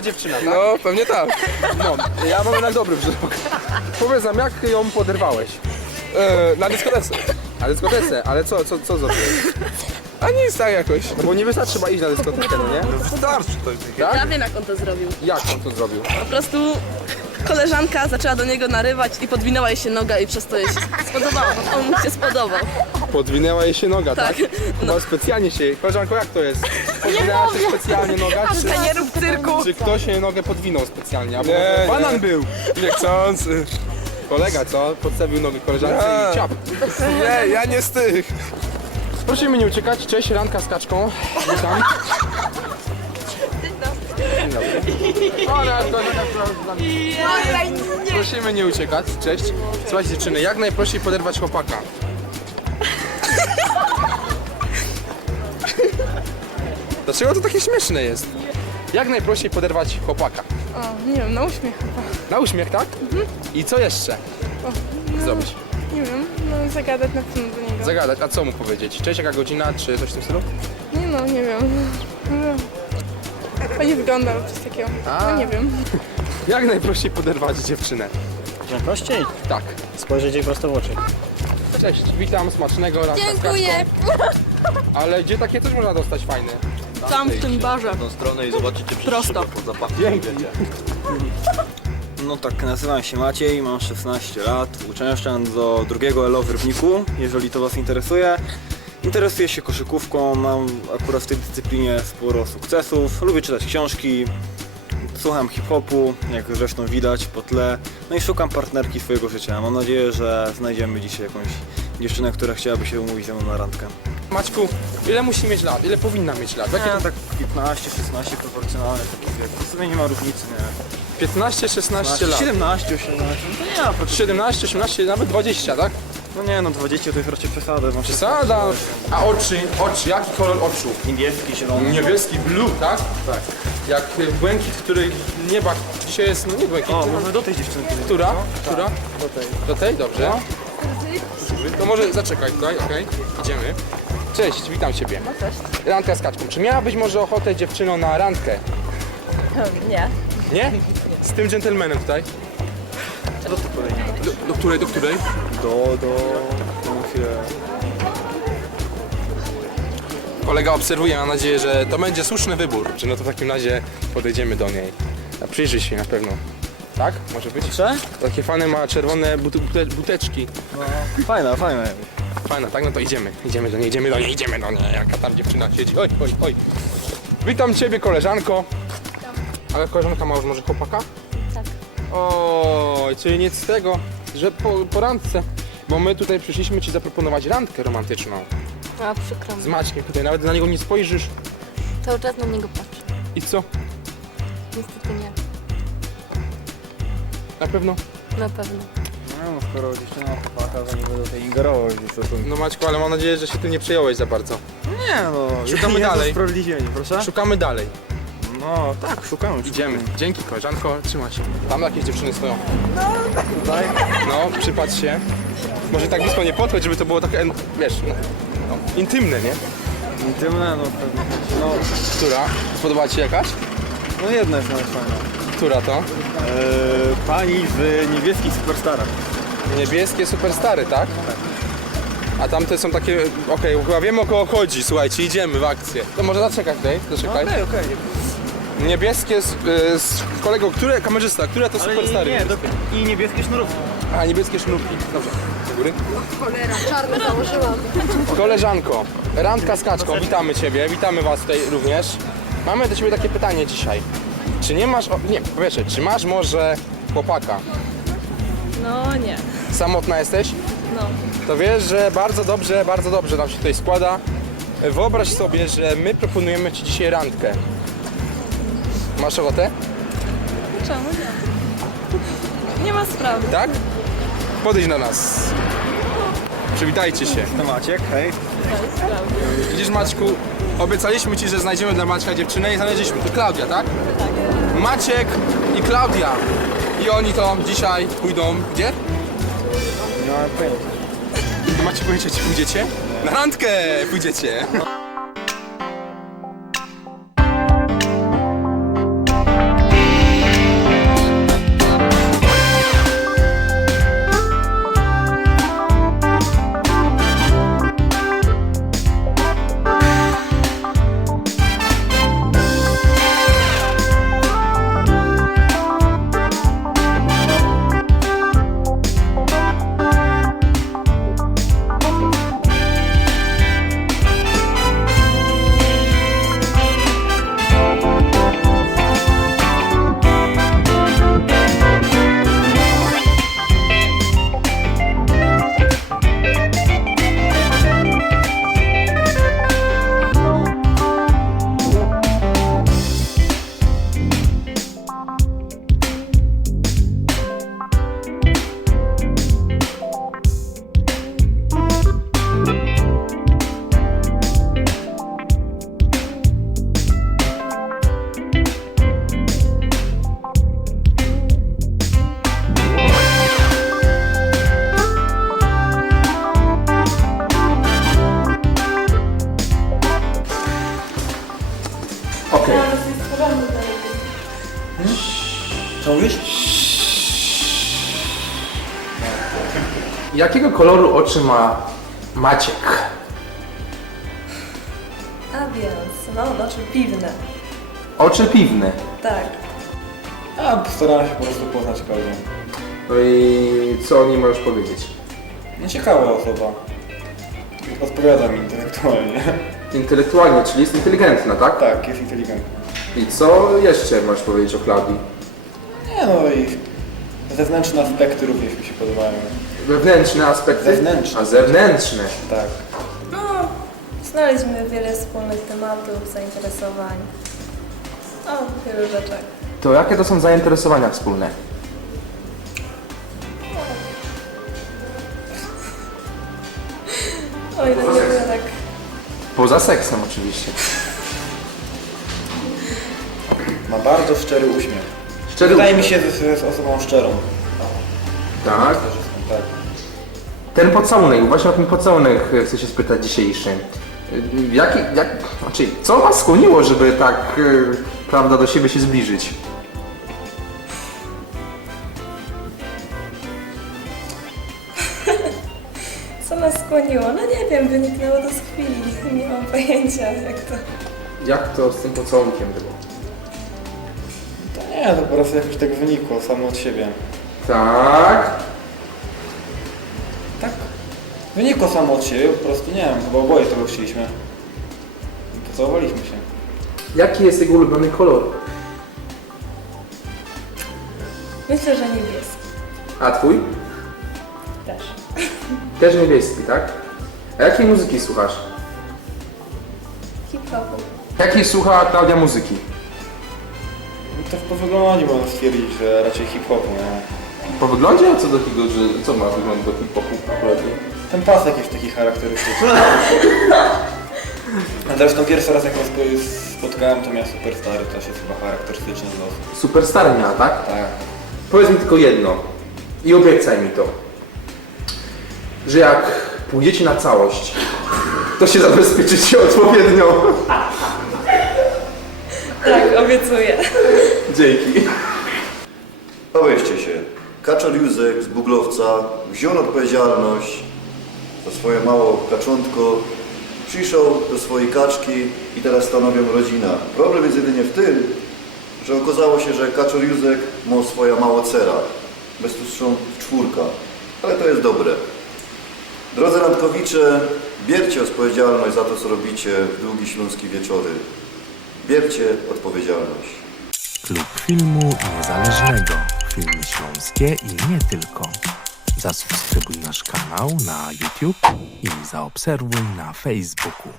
twoja dziewczyna, tak? No, pewnie tak. No, ja mam jednak dobry wzrok. Powiedz nam, jak ją poderwałeś? Na dyskotece. Na dyskotece, ale co zrobiłeś? A nic tak jakoś. No bo nie wystarczy, trzeba iść na dyskotekę, no nie? Wystarczy to. Tak? Ja wiem, jak on to zrobił. Jak on to zrobił? Po prostu koleżanka zaczęła do niego narywać i podwinęła jej się noga i przez to jej się spodobało. On mu się spodobał. Podwinęła jej się noga, tak? Tak. Chyba specjalnie się... Koleżanko, jak to jest? Podwinęła się specjalnie noga, Nie rób cyrku. czy ktoś jej nogę podwinął specjalnie? Albo Nie, banan nie. był! Niechcący. Kolega, co? Podstawił nogę koleżance Nie. i ciap. Nie, ja nie z tych. Prosimy nie uciekać. Cześć, randka z kaczką. Witam. Dzień dobry. O, randka, prosimy nie uciekać. Cześć. Słuchajcie dziewczyny, jak najprościej poderwać chłopaka? Dlaczego to takie śmieszne jest? Jak najprościej poderwać chłopaka? O, nie wiem, na uśmiech chyba. Na uśmiech, tak? I co jeszcze zrobić? Nie wiem, no zagadać na pewno do niego. Zagadać, a co mu powiedzieć? Cześć, jaka godzina, czy coś w tym stylu? Nie no, nie wiem. Fajnie wygląda lub coś takiego. A. No nie wiem. Jak najprościej poderwać dziewczynę? Najprościej Tak. spojrzeć jej prosto w oczy. Cześć, witam, smacznego randka z kaczką. Ale gdzie takie coś można dostać fajne? Tam w tym barze. tą stronę i zobaczycie Prosto. po zapachu. Dzięki. No tak, nazywam się Maciej, mam 16 lat, uczęszczam do drugiego ELO w Rybniku, jeżeli to Was interesuje. Interesuję się koszykówką, mam akurat w tej dyscyplinie sporo sukcesów, lubię czytać książki, słucham hip-hopu, jak zresztą widać po tle, no i szukam partnerki swojego życia. Mam nadzieję, że znajdziemy dzisiaj jakąś dziewczynę, która chciałaby się umówić ze mną na randkę. Maćku, ile musi mieć lat? Ile powinna mieć lat? Jakie Nie, tak 15, 16 proporcjonalnie taki wiek. W sumie nie ma różnicy, nie? 15, 16 lat. 17, 18, no to nie ma problemu. 17, 18, nawet 20, tak? No nie, no 20 to jest raczej przesada. Mam Przesada. A oczy, jaki kolor oczu? Niebieski, zielony. Niebieski, blue, tak? Tak. Jak błękit, który nieba dzisiaj jest, no nie błękit. O, może do tej dziewczyny. Która? Która? Do tej. Do tej? Dobrze. To może zaczekaj tutaj, okej? Idziemy. Cześć, witam Ciebie. No cześć. Randka z kaczką. Czy miałabyś może ochotę dziewczyno na randkę? Nie. Nie? Z tym dżentelmenem tutaj? Do tej kolejnej. Do której? Do której? No chwilę. Kolega obserwuje, mam nadzieję, że to będzie słuszny wybór. Że no to w takim razie podejdziemy do niej. A przyjrzyj się na pewno. Tak? Może być? Proszę? Takie fane ma czerwone buteczki. No, fajna. Fajna, tak? No to idziemy. Idziemy do niej. Jaka tam dziewczyna siedzi. Oj, oj, oj. Witam Ciebie, koleżanko. Ale koleżanka ma już może chłopaka? Tak. Oj, czyli nic z tego, że po randce. Bo my tutaj przyszliśmy Ci zaproponować randkę romantyczną. A przykro Z mi. Maćkiem tutaj, nawet na niego nie spojrzysz. Cały czas na niego patrzę. I co? Niestety nie. Na pewno? Na pewno. No, skoro dziewczyna ma chłopaka, to nie będę tej ingerował w stosunku. No Maćku, ale mam nadzieję, że się tym nie przejąłeś za bardzo. Nie no, Szukamy dalej. Usprawiedliwienie, proszę? Szukamy dalej. No tak, szukamy. Idziemy. Dzięki koleżanko, trzymaj się. Tam jakieś dziewczyny stoją. Tutaj? No, przypatrz się. Może tak blisko nie podchodź, żeby to było takie, wiesz, no, intymne, nie? Intymne, no pewnie. No, Która? Spodobała Ci się jakaś? no jedna jest nawet fajna. Która to? Pani z niebieskich superstarach. Niebieskie superstary, tak? A tamte są takie, okej, chyba wiemy o kogo chodzi, słuchajcie, idziemy w akcję. To może zaczekaj tutaj, zaczekaj. Okej. Niebieskie z kolegą, kamerzysta, które to superstary? Nie, i niebieskie sznurówki. A, niebieskie sznurki. Dobrze, do góry. Czarny założyłam. Koleżanko, randka z kaczką, witamy Ciebie, witamy Was tutaj również. Mamy do Ciebie takie pytanie dzisiaj. Czy nie masz, po pierwsze, czy masz może chłopaka? No nie. Samotna jesteś? No. To wiesz, że bardzo dobrze nam się tutaj składa. Wyobraź sobie, że my proponujemy Ci dzisiaj randkę. Masz ochotę? Czemu nie? Nie ma sprawy. Tak? Podejdź do nas. Przywitajcie się. To Maciek, hej. Widzisz Maćku, obiecaliśmy Ci, że znajdziemy dla Maćka dziewczynę i znaleźliśmy. To Klaudia, tak? Tak. Maciek i Klaudia. I oni to dzisiaj pójdą gdzie? No, pojęcie. Macie pojęcie, gdzie pójdziecie? Na randkę pójdziecie. Co mówisz? Jakiego koloru oczy ma Maciek? A więc, mam oczy piwne. Oczy piwne. Tak. A postarałem się po prostu poznać Klaudię. No i co o niej możesz powiedzieć? Nieciekawa osoba. Odpowiada mi intelektualnie. Intelektualnie, czyli jest inteligentna, tak? Tak, jest inteligentna. I co jeszcze możesz powiedzieć o Klaudii? Nie no i zewnętrzne aspekty również mi się podobają. Wewnętrzne aspekty? Zewnętrzne. A zewnętrzne. Tak. No, znaleźliśmy wiele wspólnych tematów, zainteresowań. O wielu rzeczach. To jakie to są zainteresowania wspólne? Oj, no nie wiem, tak. Poza seksem oczywiście. Ma bardzo szczery uśmiech. Szczery Wydaje mi uśmiech. się, że jest osobą szczerą. Tak. Tak. Ten pocałunek, właśnie o ten pocałunek chcę się spytać dzisiejszy. Znaczy, co was skłoniło, żeby tak, prawda, do siebie się zbliżyć? Co nas skłoniło? No nie wiem, wyniknęło to z chwili. Nie mam pojęcia, jak to... Jak to z tym pocałunkiem było? To nie, to po prostu jakoś tak wynikło samo od siebie. Tak. Tak. Wynikło samo od siebie, po prostu nie wiem, chyba oboje tego chcieliśmy. I pocałowaliśmy się. Jaki jest jego ulubiony kolor? Myślę, że niebieski. A twój? Też. Też niebieski, tak? A jakiej muzyki słuchasz? Hip-hopu. Jakiej słucha Klaudia muzyki? No to po wyglądzie można stwierdzić, że raczej hip-hopu, nie? Po wyglądzie? A co do tego, że co ma wygląd do hip-hopu akurat? Ten pasek jest taki charakterystyczny. A zresztą pierwszy raz jak was spotkałem, to miał Superstary, to też jest chyba charakterystyczny z losu. Superstar miała, tak? Tak. Powiedz mi tylko jedno i obiecaj mi to, że jak pójdziecie na całość, to się zabezpieczycie odpowiednio. Tak, obiecuję. Dzięki. Powiedzcie się, Kaczor Józek z Buglowca wziął odpowiedzialność za swoje mało kaczątko, przyszedł do swojej kaczki i teraz stanowią rodzinę. Problem jest jedynie w tym, że okazało się, że Kaczor Józek ma swoja mała cera, bez tu są czwórka, ale to jest dobre. Drodzy randkowicze, bierzcie odpowiedzialność za to, co robicie w długi śląski wieczory. Bierzcie odpowiedzialność. Klub Filmu Niezależnego. Filmy śląskie i nie tylko. Zasubskrybuj nasz kanał na YouTube i zaobserwuj na Facebooku.